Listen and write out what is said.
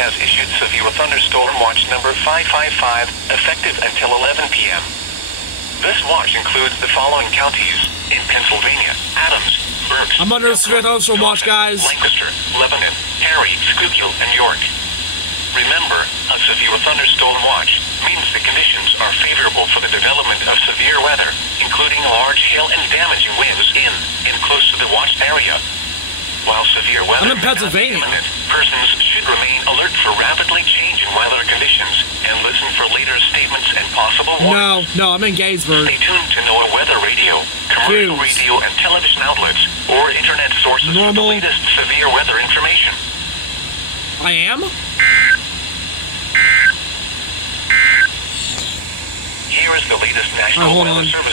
has issued severe thunderstorm watch number 555, effective until 11 p.m. This watch includes the following counties in Pennsylvania: Adams, Berks, I'm under a severe thunderstorm watch, guys. Lancaster, Lebanon, Perry, Schuylkill, and York. Remember, a severe thunderstorm watch means the conditions are favorable for the development of severe weather, including large hail and damaging winds in and close to the watched area. While severe weather I'm in Pennsylvania. may not be imminent, persons should remain alert for rapidly changing weather conditions and listen for later statements and possible warnings. No, I'm in Gettysburg. Stay tuned to NOAA Weather Radio, commercial Hughes. radio and television outlets, or internet sources for the Normal. latest severe weather information. I am? Here is the latest National Hold Weather on. Service